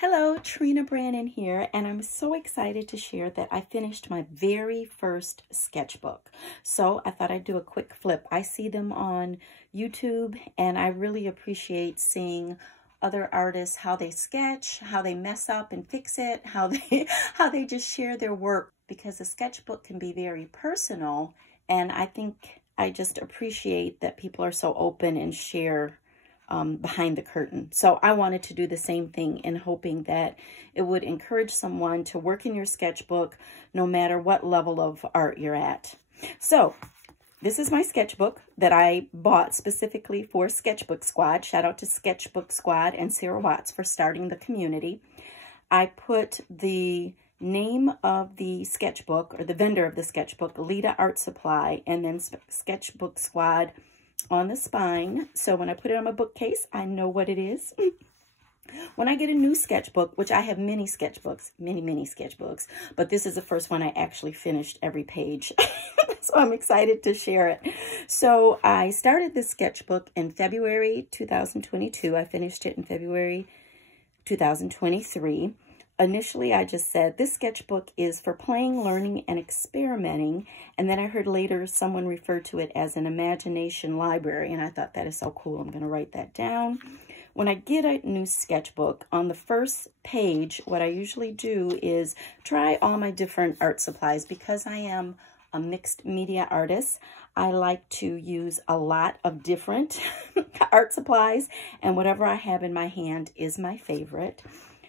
Hello, Trena Brannon here, and I'm so excited to share that I finished my very first sketchbook. So I thought I'd do a quick flip. I see them on YouTube, and I really appreciate seeing other artists, how they sketch, how they mess up and fix it, how they just share their work, because a sketchbook can be very personal, and I think I just appreciate that people are so open and share behind the curtain. So I wanted to do the same thing in hoping that it would encourage someone to work in your sketchbook no matter what level of art you're at. So this is my sketchbook that I bought specifically for Sketchbook Squad. Shout out to Sketchbook Squad and Sarah Watts for starting the community. I put the name of the sketchbook, or the vendor of the sketchbook, Lita Art Supply, and then Sketchbook Squad on the spine. So when I put it on my bookcase, I know what it is. When I get a new sketchbook, which I have many sketchbooks, many sketchbooks, but this is the first one I actually finished every page. So I'm excited to share it. So I started this sketchbook in February 2022. I finished it in February 2023. Initially, I just said, this sketchbook is for playing, learning, and experimenting. And then I heard later someone refer to it as an imagination library. And I thought, that is so cool. I'm going to write that down. When I get a new sketchbook, on the first page, what I usually do is try all my different art supplies. Because I am a mixed media artist, I like to use a lot of different art supplies. And whatever I have in my hand is my favorite.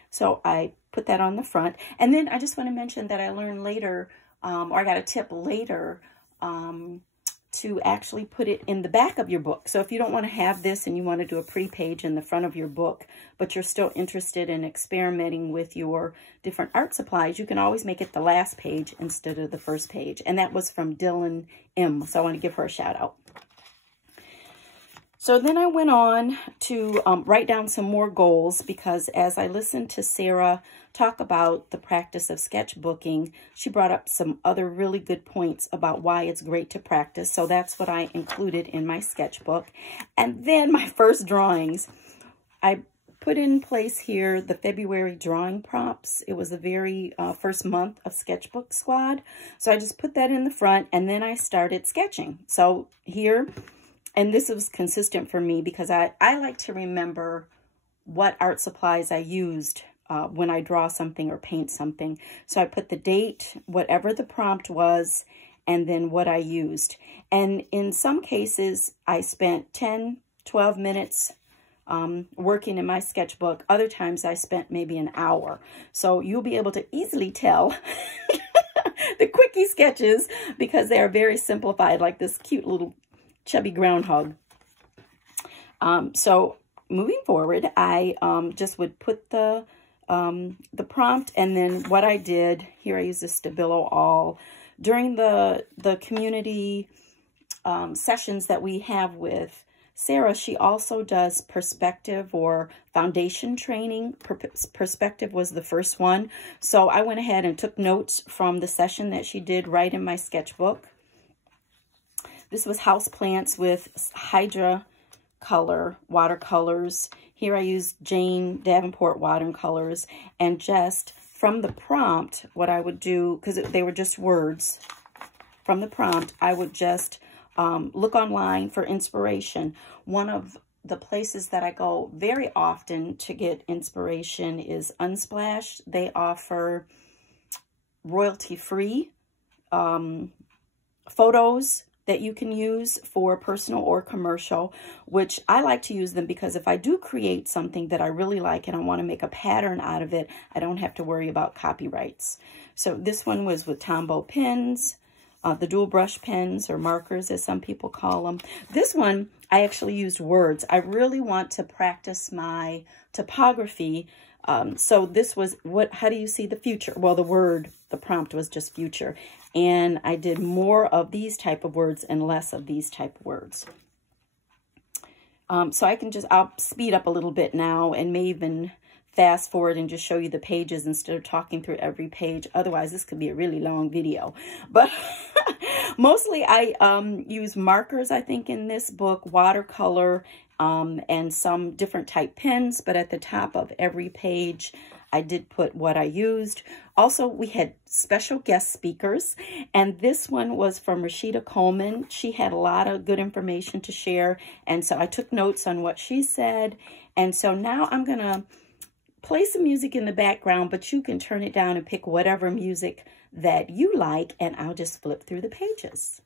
So I put that on the front. And then I just want to mention that I learned later, or I got a tip later, to actually put it in the back of your book. So if you don't want to have this and you want to do a pre-page in the front of your book, but you're still interested in experimenting with your different art supplies, you can always make it the last page instead of the first page. And that was from Dylan M. So I want to give her a shout out. So then I went on to write down some more goals, because as I listened to Sarah talk about the practice of sketchbooking, she brought up some other really good points about why it's great to practice. So that's what I included in my sketchbook. And then my first drawings, I put in place here the February drawing prompts. It was the very first month of Sketchbook Squad. So I just put that in the front, and then I started sketching. So here... And this was consistent for me because I like to remember what art supplies I used when I draw something or paint something. So I put the date, whatever the prompt was, and then what I used. And in some cases, I spent 10, 12 minutes working in my sketchbook. Other times I spent maybe an hour. So you'll be able to easily tell the quickie sketches because they are very simplified, like this cute little chubby groundhog. So moving forward, I just would put the prompt, and then what I did here, I used the Stabilo All during the community sessions that we have with Sarah. She also does perspective or foundation training. Perspective was the first one. So I went ahead and took notes from the session that she did right in my sketchbook. This was houseplants with Hydra color watercolors. Here I used Jane Davenport watercolors, and just from the prompt, what I would do, because they were just words, from the prompt, I would just look online for inspiration. One of the places that I go very often to get inspiration is Unsplash. They offer royalty-free photos that you can use for personal or commercial, which I like to use them because if I do create something that I really like and I want to make a pattern out of it, I don't have to worry about copyrights. So this one was with Tombow pens, the dual brush pens or markers as some people call them. This one, I actually used words. I really want to practice my typography. So this was, how do you see the future? Well, the prompt was just future. And I did more of these type of words and less of these type of words. So I'll speed up a little bit now and may even fast forward and just show you the pages instead of talking through every page. Otherwise, this could be a really long video. But mostly I use markers, I think, in this book, watercolor, and some different type pens. But at the top of every page, I did put what I used. Also, we had special guest speakers, and this one was from Rashida Coleman. She had a lot of good information to share, and so I took notes on what she said. And so now I'm going to play some music in the background, but you can turn it down and pick whatever music that you like, and I'll just flip through the pages.